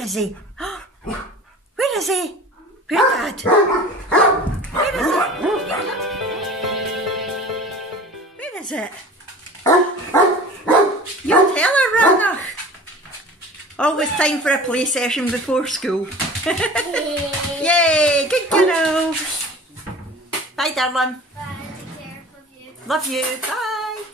Where is he? Where is he? Where, Dad? Where is it? Where is it? You tell her, Ranach. Always time for a play session before school. Yay! Good girl. Bye, darling. Bye. Take care. Love you. Love you. Bye.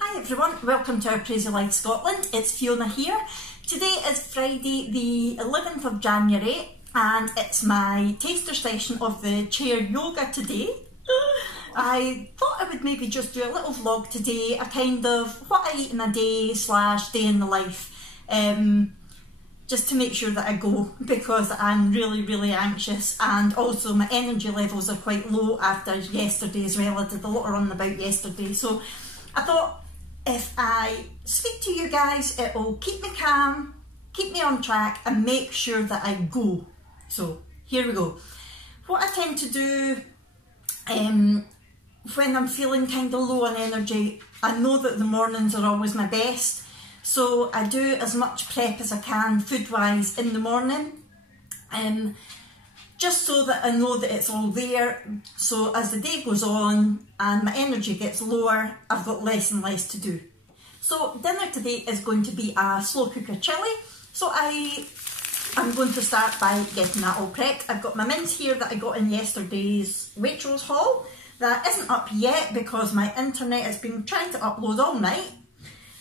Hi everyone. Welcome to our Crazy Life Scotland. It's Fiona here. Today is Friday the 11th of January and it's my taster session of the chair yoga today. I thought I would maybe just do a little vlog today, a kind of what I eat in a day / day in the life. Just to make sure that I go, because I'm really anxious and also my energy levels are quite low after yesterday as well. I did a lot of running about yesterday, so I thought if I speak to you guys it will keep me calm, keep me on track and make sure that I go. So here we go. What I tend to do when I'm feeling kind of low on energy, I know that the mornings are always my best. So I do as much prep as I can food-wise in the morning, just so that I know that it's all there. So as the day goes on and my energy gets lower, I've got less and less to do. So dinner today is going to be a slow cooker chilli. So I'm going to start by getting that all prepped. I've got my mince here that I got in yesterday's Waitrose haul. That isn't up yet because my internet has been trying to upload all night.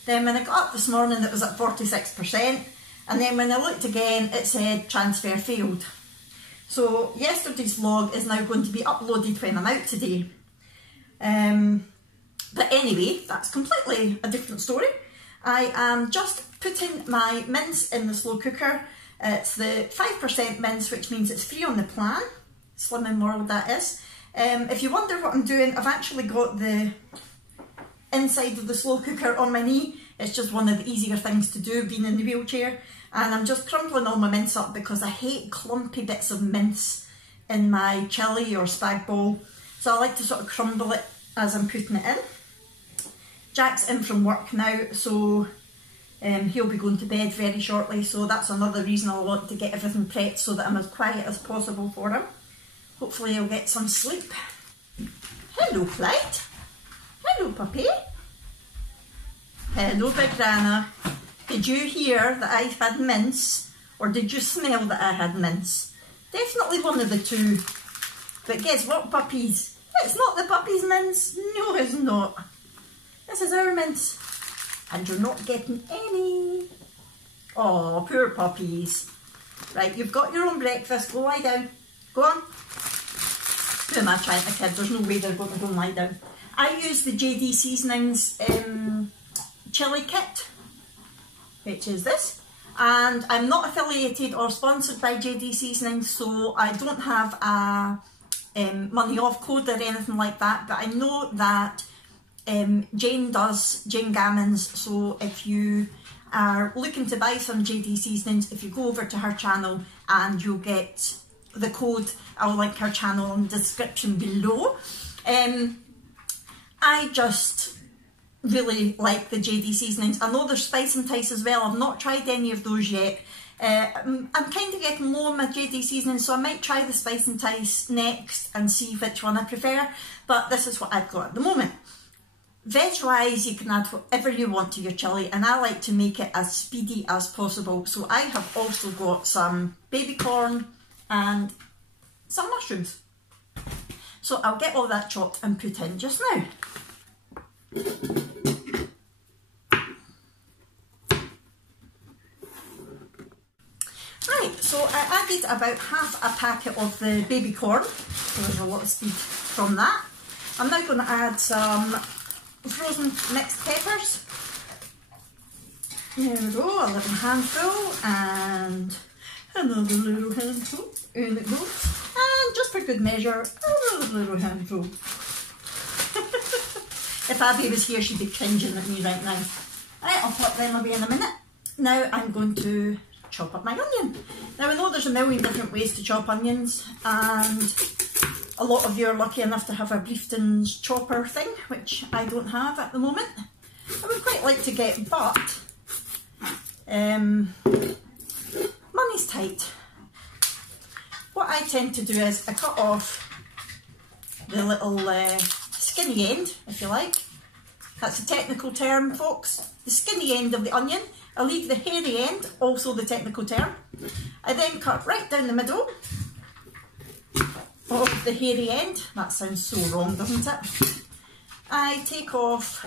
Then when I got up this morning it was at 46%, and then when I looked again it said transfer failed. So yesterday's vlog is now going to be uploaded when I'm out today. But anyway, that's completely a different story. I am just putting my mince in the slow cooker. It's the 5% mince, which means it's free on the plan. Slimming World that is. If you wonder what I'm doing, I've actually got the inside of the slow cooker on my knee. It's just one of the easier things to do being in the wheelchair, and I'm just crumbling all my mince up because I hate clumpy bits of mince in my chilli or spag bol, so I like to sort of crumble it as I'm putting it in. Jack's in from work now, so he'll be going to bed very shortly, so that's another reason I want to get everything prepped so that I'm as quiet as possible for him. Hopefully he'll get some sleep. Hello Clyde. Hello puppy. Hello Big Rana. Did you hear that I've had mince, or did you smell that I had mince? Definitely one of the two. But guess what, puppies? It's not the puppy's mince. No, it's not. This is our mince. And you're not getting any. Oh, poor puppies. Right, you've got your own breakfast. Go lie down. Go on. Who am I trying to kid? There's no way they're going to go and lie down. I use the JD Seasonings chilli kit, which is this, and I'm not affiliated or sponsored by JD Seasonings, so I don't have a money off code or anything like that, but I know that Jane does, Jane Gammons, so if you are looking to buy some JD Seasonings, if you go over to her channel and you'll get the code, I'll link her channel in the description below. I just really like the JD Seasonings. I know there's Spice and Tice as well. I've not tried any of those yet. I'm kind of getting low on my JD Seasonings, so I might try the Spice and Tice next and see which one I prefer. But this is what I've got at the moment. Veg-wise, you can add whatever you want to your chilli, and I like to make it as speedy as possible. So I have also got some baby corn and some mushrooms. So I'll get all that chopped and put in just now. Right, so I added about half a packet of the baby corn, so there's a lot of speed from that. I'm now going to add some frozen mixed peppers. There we go, a little handful and another little handful, in it goes. And just for good measure, another little handful. If Abby was here, she'd be cringing at me right now. Right, I'll put them away in a minute. Now I'm going to chop up my onion. Now I know there's a million different ways to chop onions, and a lot of you are lucky enough to have a Briefton's chopper thing, which I don't have at the moment. I would quite like to get, but tight. What I tend to do is I cut off the little skinny end, if you like. That's a technical term, folks. The skinny end of the onion. I leave the hairy end, also the technical term. I then cut right down the middle of the hairy end. That sounds so wrong, doesn't it? I take off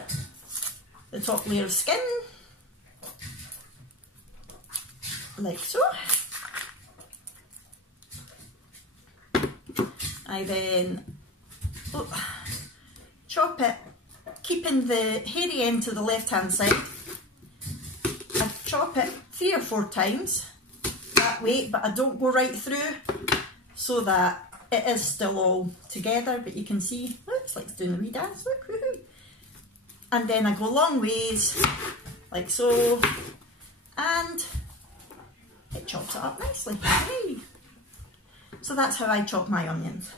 the top layer of skin, like so. I then chop it, keeping the hairy end to the left hand side. I chop it 3 or 4 times that way, but I don't go right through so that it is still all together, but you can see, looks like it's doing the wee dance, look, woohoo. And then I go long ways, like so, and it chops it up nicely. Hey. So that's how I chop my onions.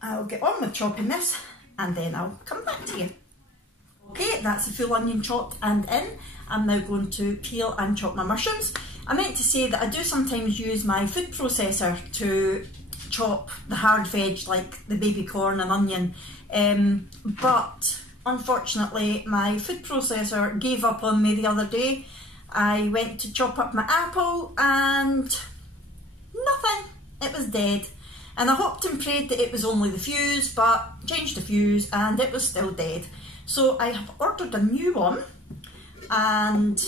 I'll get on with chopping this and then I'll come back to you. Okay, that's the full onion chopped and in. I'm now going to peel and chop my mushrooms. I meant to say that I do sometimes use my food processor to chop the hard veg like the baby corn and onion, but unfortunately my food processor gave up on me the other day. I went to chop up my apple and nothing, it was dead. And I hoped and prayed that it was only the fuse, but changed the fuse and it was still dead. So I have ordered a new one and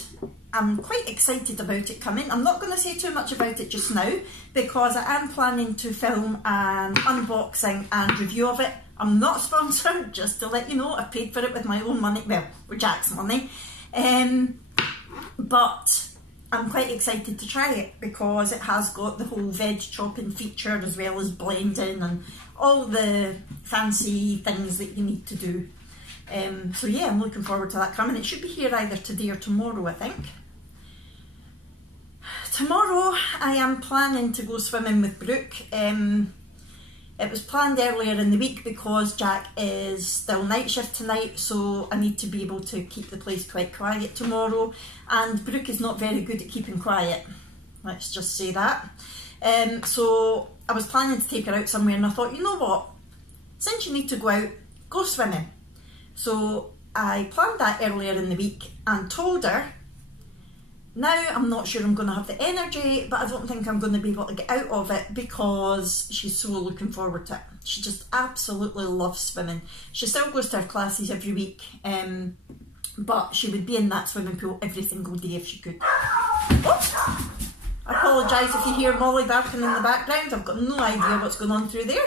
I'm quite excited about it coming. I'm not going to say too much about it just now because I am planning to film an unboxing and review of it. I'm not sponsored, just to let you know. I paid for it with my own money, well, with Jack's money. But I'm quite excited to try it because it has got the whole veg chopping feature as well as blending and all the fancy things that you need to do. So yeah, I'm looking forward to that coming. It should be here either today or tomorrow, I think. Tomorrow I am planning to go swimming with Brooke. It was planned earlier in the week because Jack is still night shift tonight, so I need to be able to keep the place quite quiet tomorrow. And Brooke is not very good at keeping quiet, let's just say that. So I was planning to take her out somewhere and I thought, you know what, since you need to go out, go swimming. So I planned that earlier in the week and told her, now I'm not sure I'm going to have the energy, but I don't think I'm going to be able to get out of it because she's so looking forward to it. She just absolutely loves swimming. She still goes to her classes every week, but she would be in that swimming pool every single day if she could. Oh, I apologise if you hear Molly barking in the background. I've got no idea what's going on through there.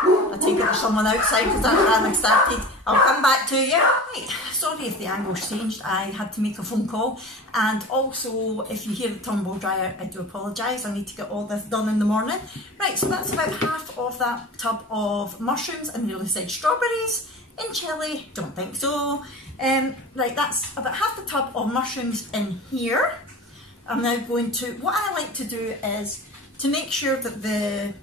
I take it there's someone outside because that panic started. I'll come back to you. Right, sorry if the angle's changed. I had to make a phone call. And also, if you hear the tumble dryer, I do apologise. I need to get all this done in the morning. Right, so that's about half of that tub of mushrooms. I nearly said strawberries. In chili, don't think so. Right, that's about half the tub of mushrooms in here. I'm now going to, what I like to do is to make sure that the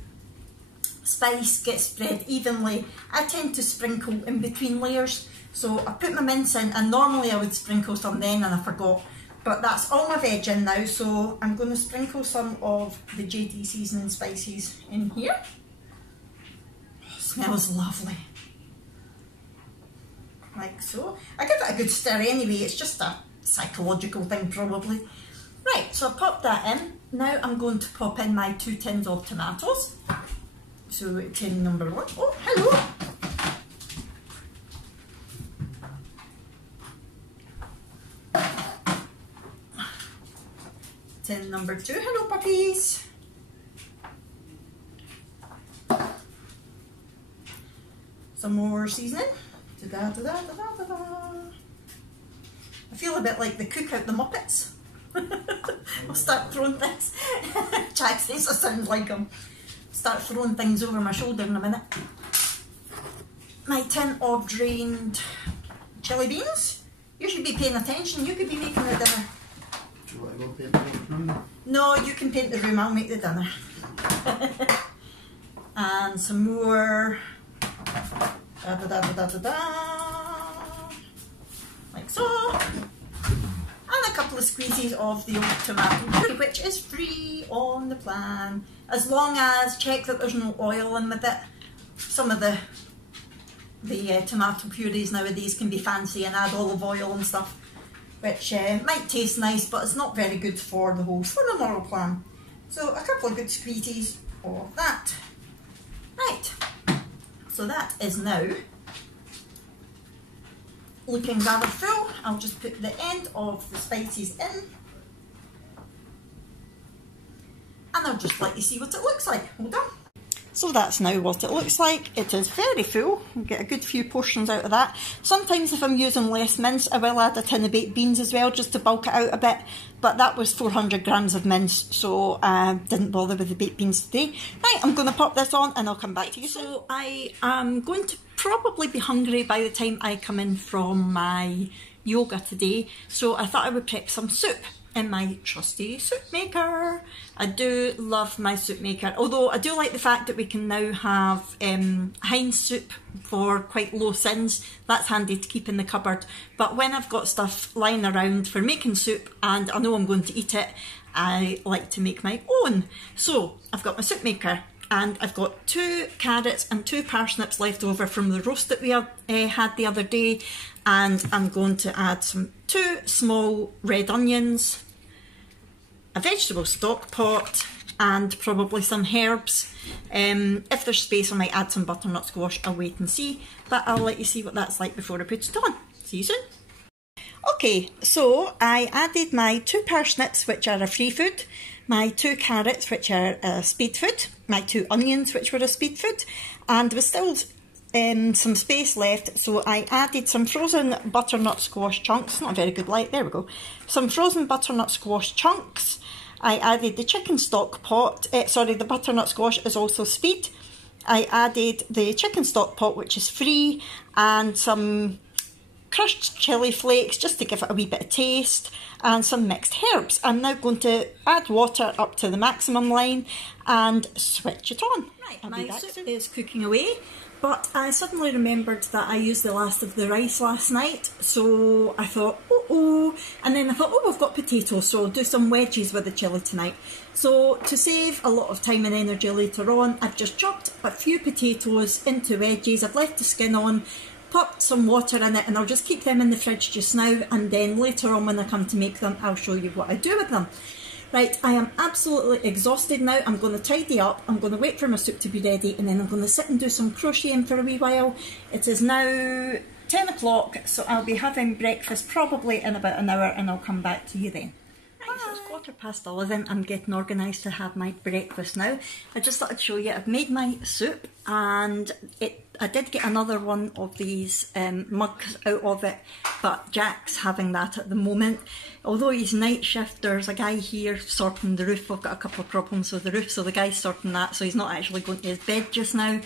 spice gets spread evenly, I tend to sprinkle in between layers. So I put my mince in, and normally I would sprinkle some then and I forgot, but that's all my veg in now, so I'm going to sprinkle some of the JD seasoning spices in here. Oh, smells lovely. Like so. I give it a good stir anyway, it's just a psychological thing probably. Right, so I popped that in. Now I'm going to pop in my 2 tins of tomatoes. So tin number 1. Oh, hello! Tin number 2. Hello, puppies! Some more seasoning. Da -da -da -da -da -da -da. I feel a bit like the cook out the Muppets. I'll start throwing things. Jack says I sound like him. Start throwing things over my shoulder in a minute. My tin of drained chili beans. You should be paying attention. You could be making the dinner. Do you want to go paint the room? No, you can paint the room. I'll make the dinner. And some more. Da da da da da da da. Like so. And a couple of squeezes of the old tomato puree, which is free on the plan, as long as check that there's no oil in with it. Some of the tomato purees nowadays can be fancy and add olive oil and stuff, which might taste nice, but it's not very good for the whole Slim and Moral plan. So a couple of good squeezies of that. Right, so that is now looking rather full. I'll just put the end of the spices in, and I'll just let you see what it looks like. Hold on. So that's now what it looks like. It is very full. You get a good few portions out of that. Sometimes if I'm using less mince, I will add a tin of baked beans as well, just to bulk it out a bit. But that was 400 grams of mince, so I didn't bother with the baked beans today. Right, I'm going to pop this on and I'll come back to you soon. So I am going to probably be hungry by the time I come in from my yoga today. So I thought I would prep some soup in my trusty soup maker. I do love my soup maker, although I do like the fact that we can now have Heinz soup for quite low sins. That's handy to keep in the cupboard. But when I've got stuff lying around for making soup and I know I'm going to eat it, I like to make my own. So I've got my soup maker and I've got 2 carrots and 2 parsnips left over from the roast that we had the other day, and I'm going to add 2 small red onions, a vegetable stock pot, and probably some herbs. If there's space I might add some butternut squash. I'll wait and see, but I'll let you see what that's like before I put it on. See you soon. Okay, so I added my 2 parsnips, which are a free food, my 2 carrots, which are a speed food, my 2 onions, which were a speed food, and there was still some space left, so I added some frozen butternut squash chunks. Not a very good light, there we go. Some frozen butternut squash chunks. I added the chicken stock pot, the butternut squash is also speed. I added the chicken stock pot, which is free, and some crushed chilli flakes just to give it a wee bit of taste, and some mixed herbs. I'm now going to add water up to the maximum line and switch it on. Right, my soup is cooking away, but I suddenly remembered that I used the last of the rice last night, so I thought, and then I thought, we've got potatoes, so I'll do some wedges with the chilli tonight. So to save a lot of time and energy later on, I've just chopped a few potatoes into wedges. I've left the skin on, popped some water in it, and I'll just keep them in the fridge just now, and then later on when I come to make them, I'll show you what I do with them. Right, I am absolutely exhausted now. I'm going to tidy up, I'm going to wait for my soup to be ready, and then I'm going to sit and do some crocheting for a wee while. It is now 10 o'clock, so I'll be having breakfast probably in about an hour, and I'll come back to you then. Right, so it's 11:15, I'm getting organised to have my breakfast now. I just thought I'd show you, I've made my soup, and I did get another one of these mugs out of it, but Jack's having that at the moment. Although he's night shift, there's a guy here sorting the roof. I've got a couple of problems with the roof, so the guy's sorting that, so he's not actually going to his bed just now.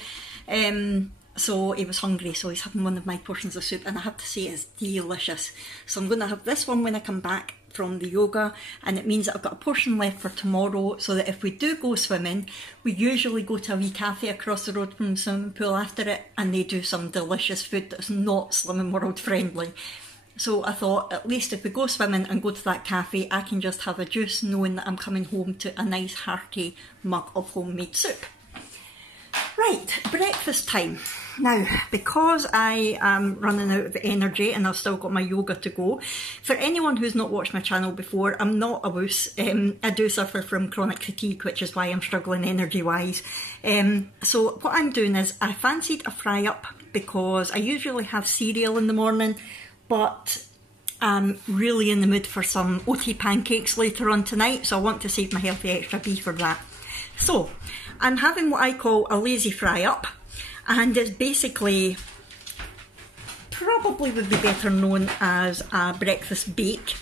So he was hungry, so he's having one of my portions of soup, and I have to say it's delicious. So I'm going to have this one when I come back from the yoga, and it means that I've got a portion left for tomorrow, so that if we do go swimming, we usually go to a wee cafe across the road from the swimming pool after it, and they do some delicious food that's not Slim and World friendly. So I thought, at least if we go swimming and go to that cafe, I can just have a juice knowing that I'm coming home to a nice hearty mug of homemade soup. Right, breakfast time. Now, because I am running out of energy and I've still got my yoga to go, for anyone who's not watched my channel before, I'm not a wuss. I do suffer from chronic fatigue, which is why I'm struggling energy-wise. So what I'm doing is, I fancied a fry-up because I usually have cereal in the morning, but I'm really in the mood for some oaty pancakes later on tonight, so I want to save my healthy extra B for that. So, I'm having what I call a lazy fry-up, and it's basically, probably would be better known as a breakfast bake.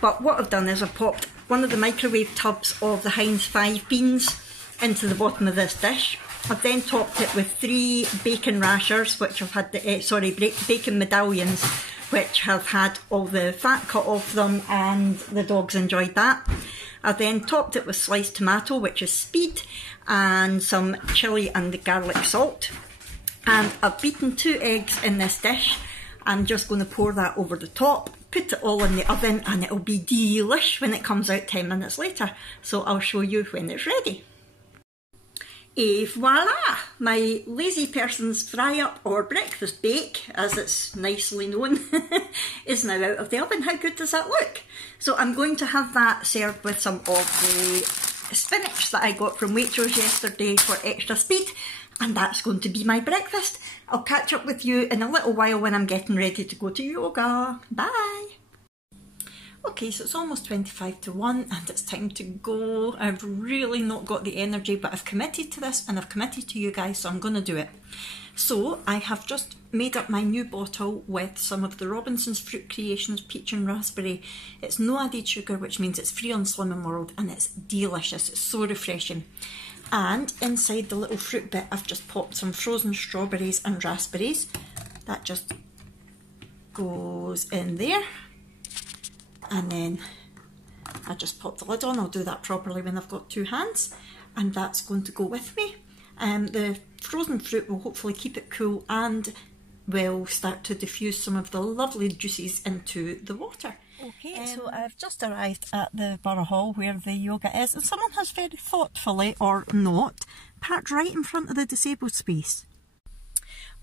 But what I've done is I've popped one of the microwave tubs of the Heinz 5 beans into the bottom of this dish. I've then topped it with 3 bacon rashers, which have had the, bacon medallions, which have had all the fat cut off them, and the dogs enjoyed that. I then topped it with sliced tomato, which is speed, and some chilli and garlic salt. And I've beaten 2 eggs in this dish. I'm just going to pour that over the top, put it all in the oven and it'll be delish when it comes out 10 minutes later. So I'll show you when it's ready. Et voila! My lazy person's fry up or breakfast bake, as it's nicely known, is now out of the oven. How good does that look? So I'm going to have that served with some of the spinach that I got from Waitrose yesterday for extra speed, and that's going to be my breakfast. I'll catch up with you in a little while when I'm getting ready to go to yoga. Bye! Okay, so it's almost 25 to 1 and it's time to go. I've really not got the energy, but I've committed to this and I've committed to you guys, so I'm going to do it. So I have just made up my new bottle with some of the Robinson's Fruit Creations Peach and Raspberry. It's no added sugar, which means it's free on Slimming World, and it's delicious. It's so refreshing. And inside the little fruit bit, I've just popped some frozen strawberries and raspberries. That just goes in there. And then I just pop the lid on. I'll do that properly when I've got two hands, and that's going to go with me. The frozen fruit will hopefully keep it cool and will start to diffuse some of the lovely juices into the water. Okay, so I've just arrived at the Borough Hall where the yoga is, and someone has very thoughtfully, or not, parked right in front of the disabled space.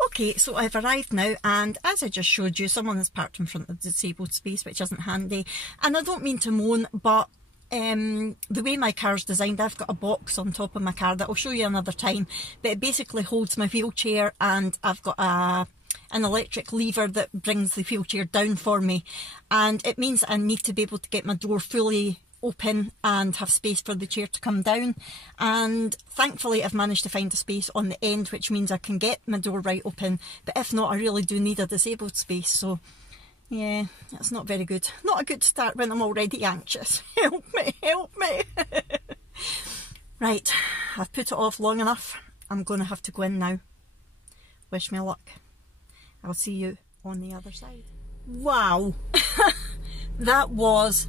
Okay, so I've arrived now, and as I just showed you, someone has parked in front of the disabled space, which isn't handy. And I don't mean to moan, but the way my car's designed, I've got a box on top of my car that I'll show you another time, but it basically holds my wheelchair, and I've got an electric lever that brings the wheelchair down for me, and it means I need to be able to get my door fully open and have space for the chair to come down, and thankfully I've managed to find a space on the end, which means I can get my door right open, but if not, I really do need a disabled space. So yeah, that's not very good. Not a good start when I'm already anxious. Help me, help me. Right, I've put it off long enough. I'm going to have to go in now. Wish me luck. I'll see you on the other side. Wow, that was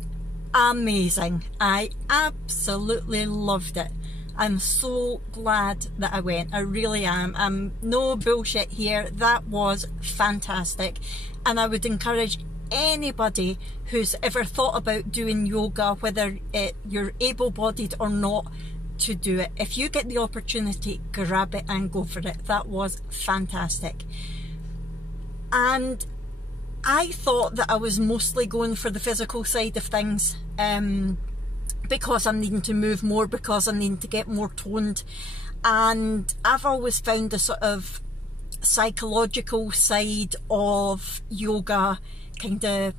amazing. I absolutely loved it. I'm so glad that I went. I really am. No bullshit here. That was fantastic. And I would encourage anybody who's ever thought about doing yoga, whether you're able-bodied or not, to do it. If you get the opportunity, grab it and go for it. That was fantastic. And I thought that I was mostly going for the physical side of things, because I'm needing to move more, because I'm needing to get more toned. And I've always found the sort of psychological side of yoga kind of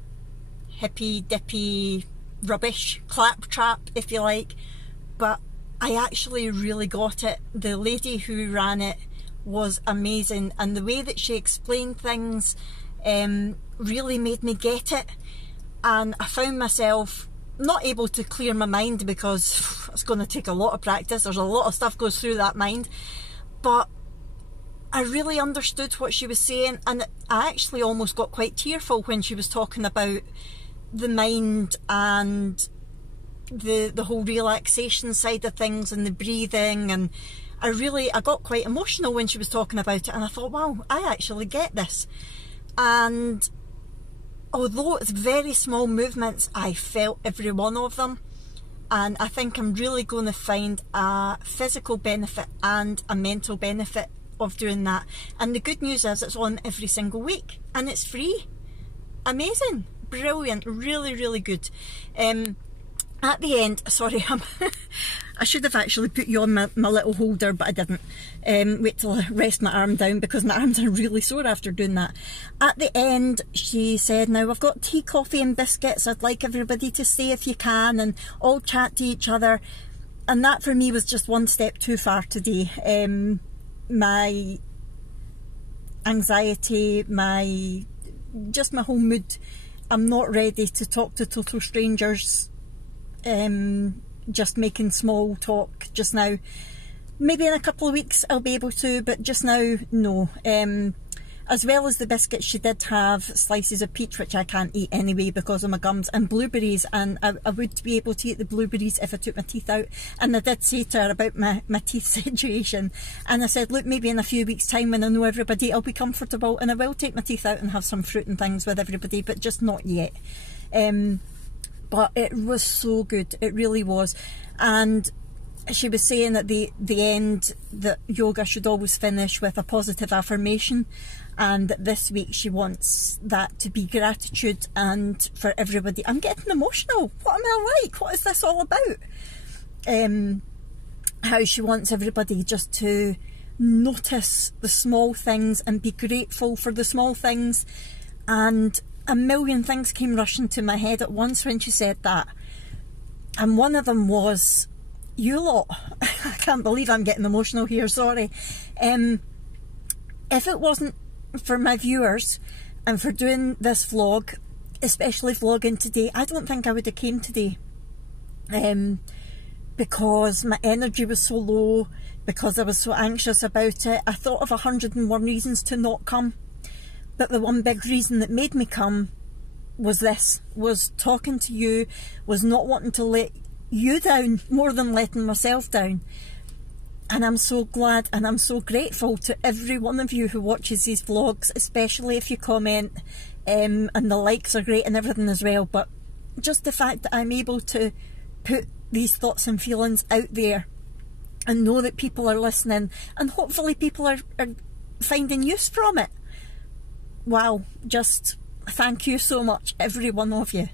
hippy dippy rubbish, claptrap if you like, but I actually really got it. The lady who ran it was amazing, and the way that she explained things really made me get it. And I found myself not able to clear my mind, because it's going to take a lot of practice. There's a lot of stuff goes through that mind, but I really understood what she was saying, and I actually almost got quite tearful when she was talking about the mind and the whole relaxation side of things and the breathing. And I got quite emotional when she was talking about it, and I thought, wow, I actually get this. And although it's very small movements, I felt every one of them, and I think I'm really going to find a physical benefit and a mental benefit of doing that. And the good news is it's on every single week and it's free. Amazing, brilliant, really, really good. At the end, sorry, I should have actually put you on my little holder, but I didn't. Wait till I rest my arm down, because my arms are really sore after doing that. At the end, she said, now I've got tea, coffee and biscuits. I'd like everybody to stay if you can and all chat to each other. And that for me was just one step too far today. My anxiety, my whole mood, I'm not ready to talk to total strangers. Just making small talk just now. Maybe in a couple of weeks I'll be able to, but just now, no. as well as the biscuits, she did have slices of peach, which I can't eat anyway because of my gums, and blueberries, and I would be able to eat the blueberries if I took my teeth out. And I did say to her about my teeth situation, and I said, look, maybe in a few weeks' time when I know everybody, I'll be comfortable and I will take my teeth out and have some fruit and things with everybody, but just not yet. But it was so good, it really was. And she was saying at the end that yoga should always finish with a positive affirmation, and this week she wants that to be gratitude and for everybody. I'm getting emotional. What am I like? What is this all about? How she wants everybody just to notice the small things and be grateful for the small things. And a million things came rushing to my head at once when she said that. And one of them was, you lot. I can't believe I'm getting emotional here, sorry. If it wasn't for my viewers and for doing this vlog, especially vlogging today, I don't think I would have came today. Because my energy was so low, because I was so anxious about it. I thought of 101 reasons to not come. But the one big reason that made me come was this, was talking to you, was not wanting to let you down more than letting myself down. And I'm so glad and I'm so grateful to every one of you who watches these vlogs, especially if you comment, and the likes are great and everything as well. But just the fact that I'm able to put these thoughts and feelings out there and know that people are listening, and hopefully people are finding use from it. Wow, just thank you so much, every one of you.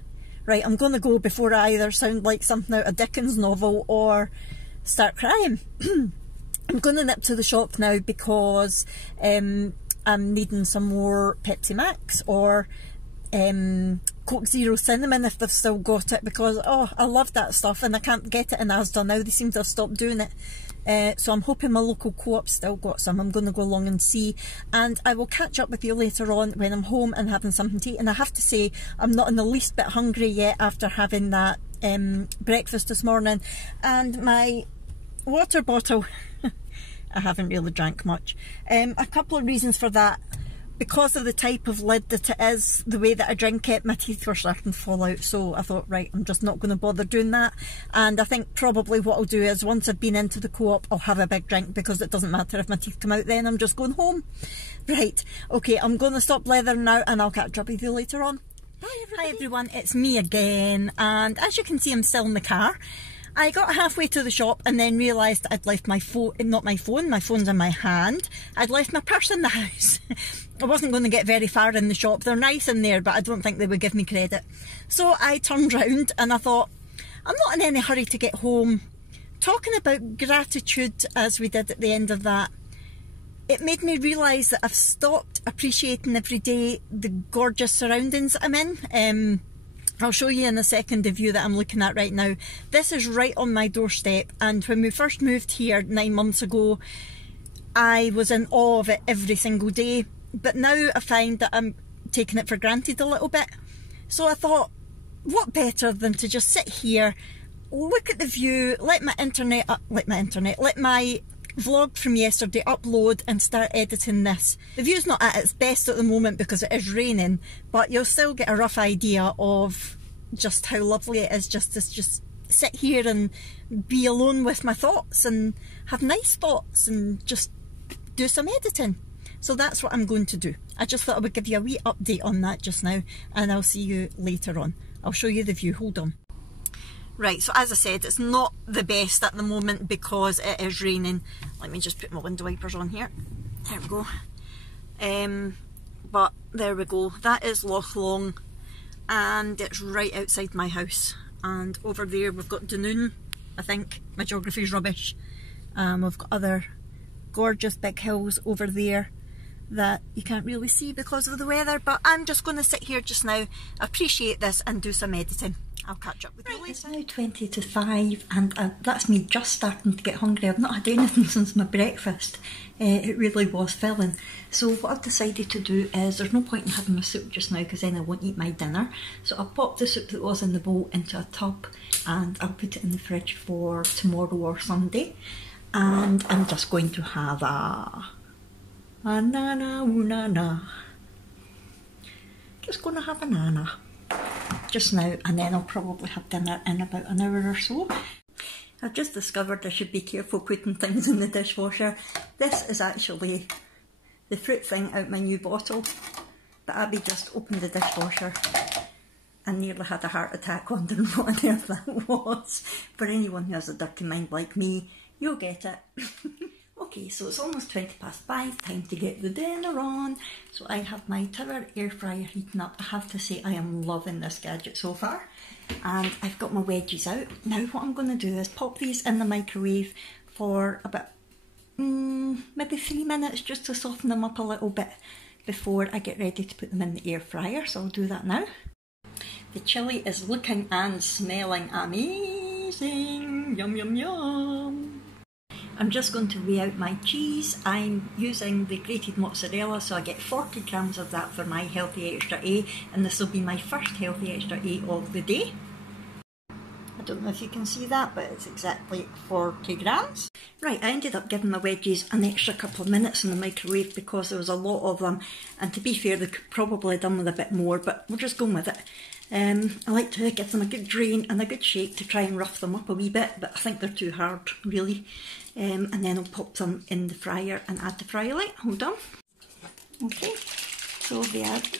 Right, I'm going to go before I either sound like something out of Dickens' novel or start crying. I'm going to nip to the shop now because I'm needing some more Pepsi Max or Coke Zero Cinnamon if they've still got it, because oh, I love that stuff and I can't get it in Asda now. They seem to have stopped doing it. So I'm hoping my local co-op still got some. I'm going to go along and see, and I will catch up with you later on when I'm home and having something to eat. And I have to say, I'm not in the least bit hungry yet after having that breakfast this morning. And my water bottle, I haven't really drank much. A couple of reasons for that. Because of the type of lid that it is, the way that I drink it, my teeth were starting to fall out, so I thought, right, I'm just not going to bother doing that. And I think probably what I'll do is, once I've been into the co-op, I'll have a big drink, because it doesn't matter if my teeth come out then, I'm just going home. Right, okay, I'm going to stop blethering now and I'll catch up with you later on. Hi everyone, it's me again, and as you can see, I'm still in the car. I got halfway to the shop and then realised I'd left my phone, not my phone's in my hand. I'd left my purse in the house. I wasn't going to get very far in the shop. They're nice in there, but I don't think they would give me credit. So I turned round and I thought, I'm not in any hurry to get home. Talking about gratitude, as we did at the end of that, it made me realise that I've stopped appreciating every day the gorgeous surroundings I'm in. I'll show you in a second the view that I'm looking at right now. This is right on my doorstep, and when we first moved here 9 months ago, I was in awe of it every single day. But now I find that I'm taking it for granted a little bit. So I thought, what better than to just sit here, look at the view, let my vlog from yesterday upload and start editing this. The view's not at its best at the moment because it is raining, but you'll still get a rough idea of just how lovely it is just to sit here and be alone with my thoughts and have nice thoughts and just do some editing. So that's what I'm going to do. I just thought I would give you a wee update on that just now, and I'll see you later on. I'll show you the view, hold on. Right, so as I said, it's not the best at the moment because it is raining. Let me just put my window wipers on here. There we go. But there we go. That is Loch Long, and it's right outside my house. And over there we've got Dunoon, I think. My geography's rubbish. We've got other gorgeous big hills over there that you can't really see because of the weather. But I'm just going to sit here just now, appreciate this and do some editing. I'll catch up with you later. It's now 20 to 5 and that's me just starting to get hungry. I've not had anything since my breakfast. It really was filling. So what I've decided to do is, there's no point in having my soup just now because then I won't eat my dinner. So I'll pop the soup that was in the bowl into a tub and I'll put it in the fridge for tomorrow or Sunday. And I'm just going to have a A nana, ooh nana. Just gonna have a nana just now, and then I'll probably have dinner in about an hour or so. I've just discovered I should be careful putting things in the dishwasher. This is actually the fruit thing out my new bottle, but Abby just opened the dishwasher and nearly had a heart attack wondering what on earth that was. For anyone who has a dirty mind like me, you'll get it. Okay, so it's almost 5:20, time to get the dinner on. So I have my Tower air fryer heating up. I have to say I am loving this gadget so far. And I've got my wedges out. Now what I'm going to do is pop these in the microwave for about maybe 3 minutes just to soften them up a little bit before I get ready to put them in the air fryer. So I'll do that now. The chilli is looking and smelling amazing. Yum yum yum. I'm just going to weigh out my cheese. I'm using the grated mozzarella, so I get 40 grams of that for my Healthy Extra A, and this will be my first Healthy Extra A of the day. I don't know if you can see that, but it's exactly 40 grams. Right, I ended up giving my wedges an extra couple of minutes in the microwave because there was a lot of them, and to be fair, they could probably have done with a bit more, but we're just going with it. I like to give them a good drain and a good shake to try and rough them up a wee bit, but I think they're too hard, really. And then I'll pop them in the fryer and add the fryer light. Hold on. Okay, so they add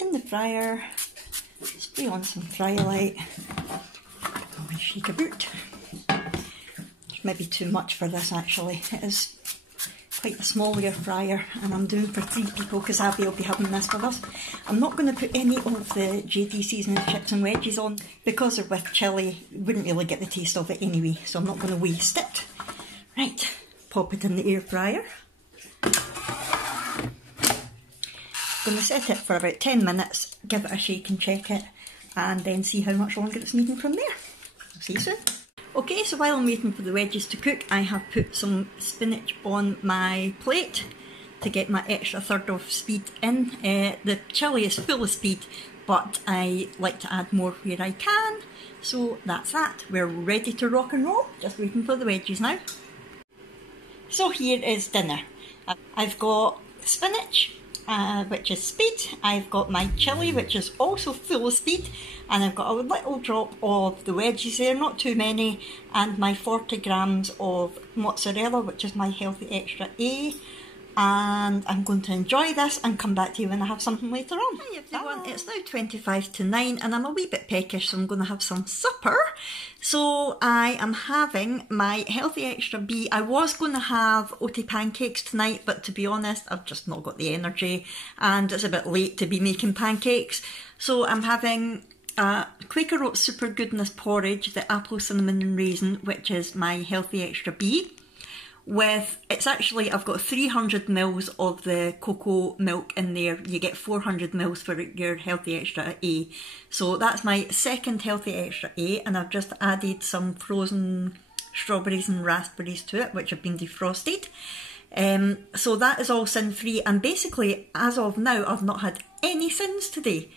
in the fryer, spray on some fryer light, and shake a boot. It's maybe too much for this actually. It is quite a small air fryer, and I'm doing for 3 people because Abby will be having this with us. I'm not going to put any of the JD seasoning chips and wedges on because they're with chilli. Wouldn't really get the taste of it anyway, so I'm not going to waste it. Right, pop it in the air fryer. I'm going to set it for about 10 minutes, give it a shake and check it, and then see how much longer it's needing from there. See you soon. Okay, so while I'm waiting for the wedges to cook, I have put some spinach on my plate to get my extra third of speed in. The chilli is full of speed, but I like to add more where I can. So that's that. We're ready to rock and roll. Just waiting for the wedges now. So here is dinner. I've got spinach, which is speed. I've got my chilli, which is also full of speed. And I've got a little drop of the wedges there, not too many. And my 40 grams of mozzarella, which is my Healthy Extra A. And I'm going to enjoy this and come back to you when I have something later on. Hi everyone, it's now 9:25 and I'm a wee bit peckish, so I'm going to have some supper. So I am having my Healthy Extra B. I was going to have oaty pancakes tonight, but to be honest, I've just not got the energy and it's a bit late to be making pancakes. So I'm having Quaker Oats Super Goodness porridge, the apple, cinnamon and raisin, which is my Healthy Extra B. It's actually, I've got 300 mils of the cocoa milk in there. You get 400 mils for your Healthy Extra A. So that's my second Healthy Extra A, and I've just added some frozen strawberries and raspberries to it, which have been defrosted. So that is all sin-free, and basically, as of now, I've not had any sins today.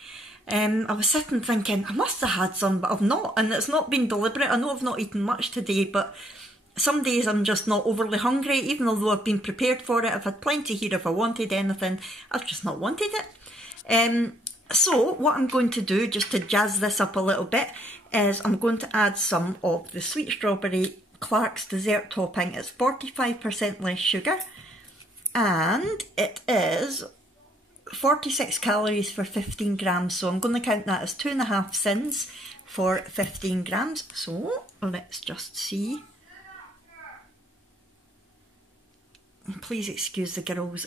I was sitting thinking, I must have had some, but I've not, and it's not been deliberate. I know I've not eaten much today, but some days I'm just not overly hungry, even though I've been prepared for it. I've had plenty here if I wanted anything. I've just not wanted it. So what I'm going to do, just to jazz this up a little bit, is I'm going to add some of the sweet strawberry Clark's dessert topping. It's 45% less sugar, and it is 46 calories for 15 grams. So I'm going to count that as 2.5 sins for 15 grams. So let's just see. Please excuse the girls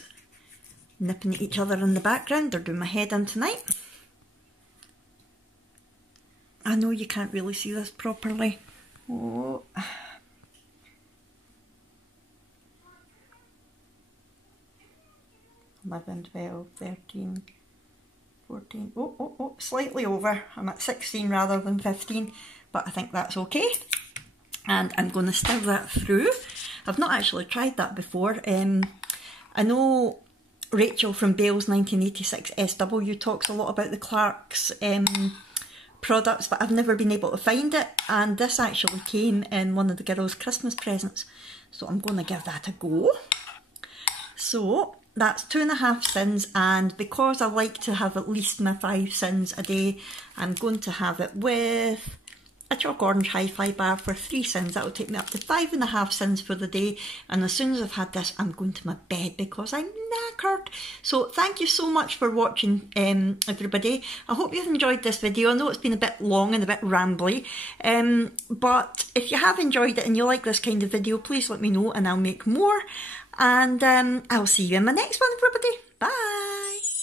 nipping at each other in the background. They're doing my head in tonight. I know you can't really see this properly. Oh. 11, 12, 13, 14. Oh, slightly over. I'm at 16 rather than 15, but I think that's okay. And I'm going to stir that through. I've not actually tried that before. I know Rachel from Bales 1986 SW talks a lot about the Clark's products, but I've never been able to find it, and this actually came in one of the girls' Christmas presents, so I'm going to give that a go. So that's 2.5 sins, and because I like to have at least my 5 sins a day, I'm going to have it with a chalk orange hi-fi bar for 3 sins. That will take me up to 5.5 sins for the day, and as soon as I've had this, I'm going to my bed because I'm knackered. So thank you so much for watching, everybody. I hope you've enjoyed this video. I know it's been a bit long and a bit rambly, but if you have enjoyed it and you like this kind of video, please let me know and I'll make more. And I'll see you in my next one, everybody. Bye!